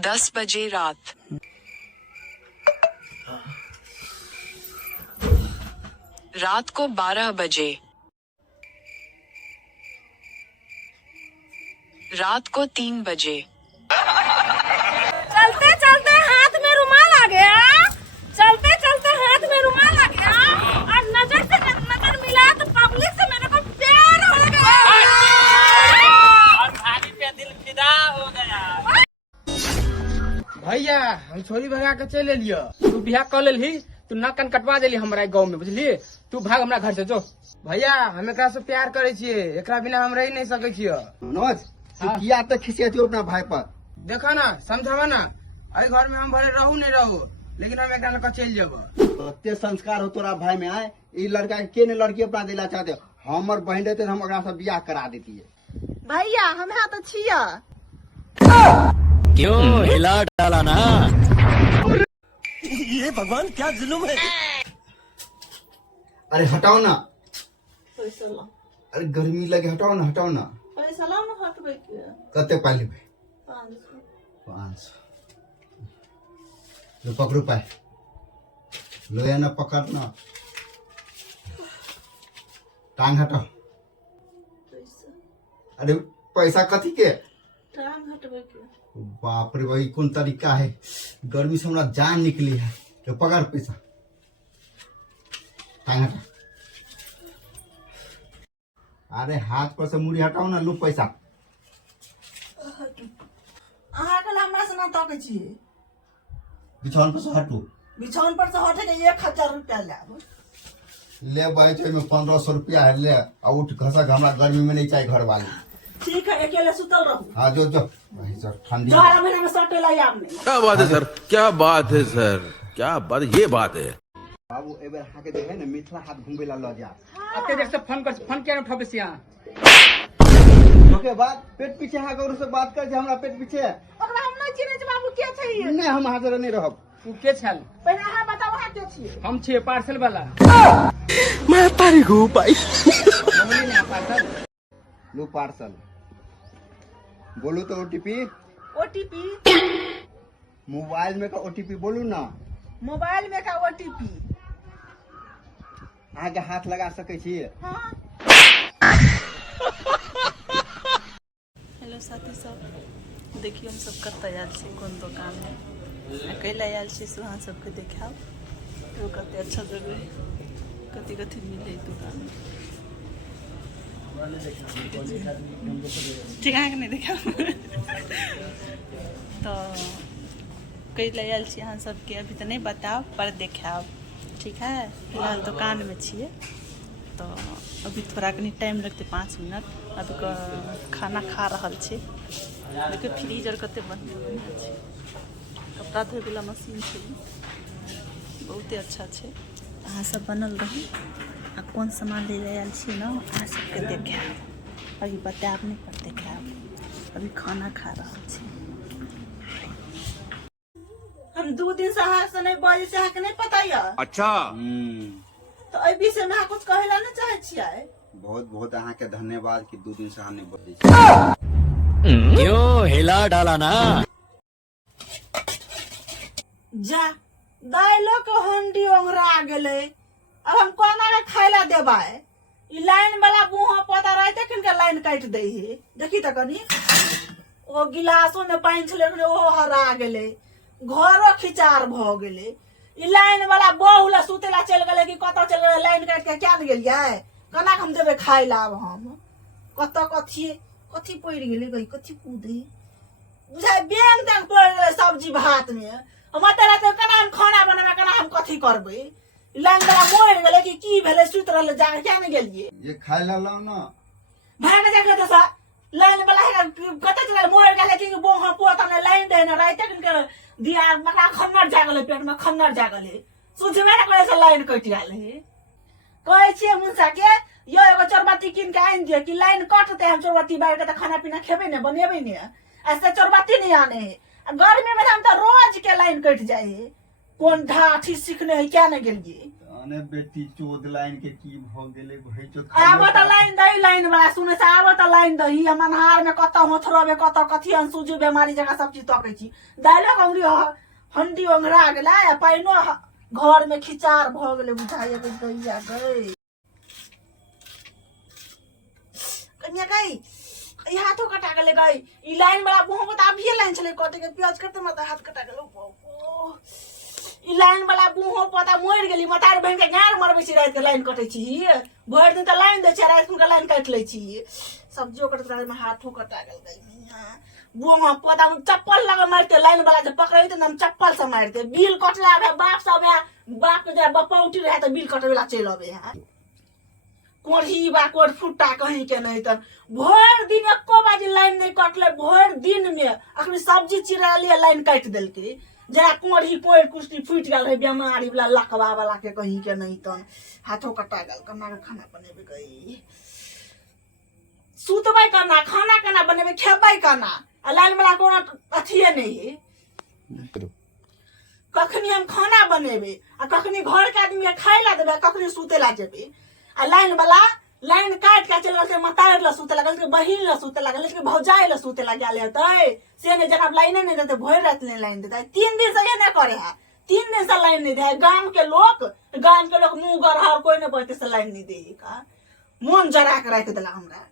10 बजे रात। रात को 12 बजे। रात को 3 बजे। चलते चलते हाथ में रुमाल आ गया, चलते चलते हाथ में रुमाल आ गया और नजर से नजर मिला तो पब्लिक से मेरे को प्यार हो गया और भाभी पे दिल फिदा हो गया। भैया हम छोरी भगा के चले लियो। तू बिहार कर लेली, तू नाक कान कटवा देली हमरा गाँव में, बुझली। तू भाग हमरा घर से जो। भैया हम एकरा से प्यार करे छिये, एकरा बिना हम रह नहीं सके छिये। मनोज किया तो खिसिया अपना भाई पर। देखा ना, समझावा ना, अरे घर में हम भले रहू नहीं रहू, लेकिन हम एकरा लगा चल जाब। अत्य संस्कार हो तोरा भाई में आए। ई लड़का के ने लड़की अपना दिला चाहते, हमर बहन रहते हम ओकरा से बियाह करा देती है। भैया हम हाथ तो छिया क्यों हिला डाला ना। ये भगवान क्या जुल्म है। अरे हटाओ ना, पैसा ला, अरे गर्मी लगे, हटाओ ना, हटाओ ना। पैसा ला ना हटबे के कते पाली भाई? 500। लो पकड़ो पाए, लो या ना पकड़ना, टांग हटाओ। अरे पैसा कथी के? टांग हटबे के। बाप रे भाई, कौन तरीका है, गर्मी से हमरा जान निकली है। तो पकड़ पैसा, टांग हटा। अरे हाथ पर से मुड़ी हटाओ ना, लो पैसा। अहाँ के हमरा से ना तकै छियै, बिछौन पर से हटू। बिछौन पर से हटे के 1000 रुपया लेब। ले भाई, तो में 1500 रुपया है, ले और उठ घसक, हमरा गर्मी में नहीं चाहिए घर वाली। ठीक है, अकेले सुतल रहू। हाँ जो जो भाई सर, ठंडी जाड़ा महीना में सटे ला आब नहीं। क्या बात है सर, क्या बात है सर, क्या बात, ये बात है। बाबू ए बेर हाके दे है ना, मिथिला हाथ घूमे ला ल जा। अते देर से फोन कर, फोन क्या उठाबे सिया। ओके बाद पेट पीछे हाँ करू से बात कर जे हमरा पेट पीछे। ओकरा हम नहीं चिन्है छी बाबू, के छै? नहीं हम हाजिर नहीं रहब। तू के छल? पहले अहाँ बताओ अहाँ के छियै? हम छिये पार्सल वाला। मैं तारी हूँ भाई। हमनी ना पार्सल। लो पार्सल, बोलू तो ओटीपी। ओटीपी मोबाइल में का ओटीपी बोलू ना। मोबाइल में का ओटीपी? आगे हाथ लगा सके छिए। हाँ। हेलो साथी सब, देखिए हम सब कत आयल छी, कोन दुकान में अकेले आयल छी से अहाँ सबके देखाब तो कते अच्छा जगह है, कथी कथी मिले दुकान में। ठीक है, नहीं देखा तो कैले आयल छी अहाँ सबके, अभी तो नहीं बताओ पर देखाब, ठीक है। फिलहाल दुकान में छिए तो अभी थोड़ा कनी टाइम लगते, 5 मिनट। अभी खाना खा रहल छी। देखिए फ्रीजर कते बढ़िया छै, कपड़ा धोए वाला मशीन छै, बहुते अच्छा छै। अहाँ सब बनल रहू आ कोन सामान ले आयल छी ना अहाँ सबके देखाब, अभी बतायब नहीं पर देखाब। अभी खाना खा रहल छी। हम 2 दिन से अहाँ से नहीं बाजी से अहाँ के नहीं पता या। अच्छा तो एहि विषय में अहाँ कुछ कहेला नहीं चाहे छियै? बहुत बहुत अहाँ के धन्यवाद कि 2 दिन से हमने बोली। क्यों हिला डाला ना। जा दाइलो के हंडी ओंघरा गेले, अब हम कोना के खाइला देबाय? ई लाइन वाला मुंह पता रहते किनके लाइन काट दे है। देखी त कनी ओ गिलासों में पानी छले, ओ हरा गेले, घरो खिचार भ गेले। ई लाइन वाला बहुला सुतेला चल गेले कि कत चल गेले, लाइन काट के क्या गेलियै? कना हम देबे खाइला? अब हम कत कथी पड़ गेले गई, कथी कूदे बुझाय बेंग देंग पड़ गेले सब्जी भात में। हम तेरा तो कना हम खाना बनावे, कना हम कथी करबे? लाइन वाला मोड़ गेले कि की भेले, सुत रहले, जाके क्या नहीं गेलिए? ये खाइ ला लाओ ना। भाग जाके तो सा लाइन वाला है कते चल मोड़ गेले कि बोहा पोता ने लाइन देना राइते के दिया मका खन्नर जागले, पेट में खन्नर जागले, सुझमे ना करे से लाइन कट गेले। कहे छिए मुंसा के यो एगो चरबत्ती किन के आइन दिए कि लाइन कटते हम चरबत्ती बार के खाना पीना खेबे ने बनेबे ने, ऐसे चरबत्ती नहीं आने है। गर्मी में हम तो रोज के लाइन कट जाए है। कौन ढाठी सीखने है क्या नहीं गेलिए? अने बेटी चोद लाइन के की भ गेले भाई जो आब त लाइन दही लाइन वाला सुने से आब त लाइन दही हम अन्हार में कत होथरबे कत कथी अंसुजी बीमारी जगह सब चीज तकै छी दाइलो कौरी हंडी ओंगरा गेला आ पाइनो घर में खिचार भ गेले बुझाइए के दैया गई कन्या गई ई हाथों कटा गेले गई ई लाइन वाला मुंह में त अभी लाइन चले कटे के प्याज करते मत हाथ कटा गेलो ई लाइन वाला मुंह पता मोड़ गेली मतार बहन के गार मरबे छी रात के लाइन कटे छी भर दिन त लाइन दे छ रात के लाइन काट ले छी सब्जियों कटत में हाथों कटा गेल गई बुआ पता चप्पल लगा मारते लाइन वाला जे पकड़े त हम चप्पल से मारते बिल कटला है बाप सब है बाप के बपौटी रहे त बिल कटे वाला चल आवे है कोढ़ी बा कोढ़ फुट्टा कहीं के नहीं त भर दिन एको बाजी लाइन नहीं कटले भर दिन में अखनी सब्जी चिरा लिए लाइन काट देलके जरा कोढ़ी पोड़ कुश्ती फूट गेल है बीमारी वाला लकवा वाला के कहीं के नहीं त हाथों कटा गेल कना के खाना बनेबे गई सुतबै कना खाना कना बनेबे खेबै कना लाइन वाला कोनो अथिए नहीं है कखनी हम खाना बनेबे आ कखनी घर के आदमी के खाए ला देबे कखनी सुते ला जेबे आ लाइन वाला लाइन काट के चल गए मतार ला सुते लगल के बहिन ला सुते लगल के भौजाई ला सुते लगा लेते से ने जगह लाइन नहीं देते भोर रात ने लाइन देता 3 दिन से ये नहीं करे है 3 दिन से लाइन नहीं दे गांव के लोग मुंह गरहर कोई नहीं पड़ते से लाइन नहीं दे का मन जरा के रख देला हमरा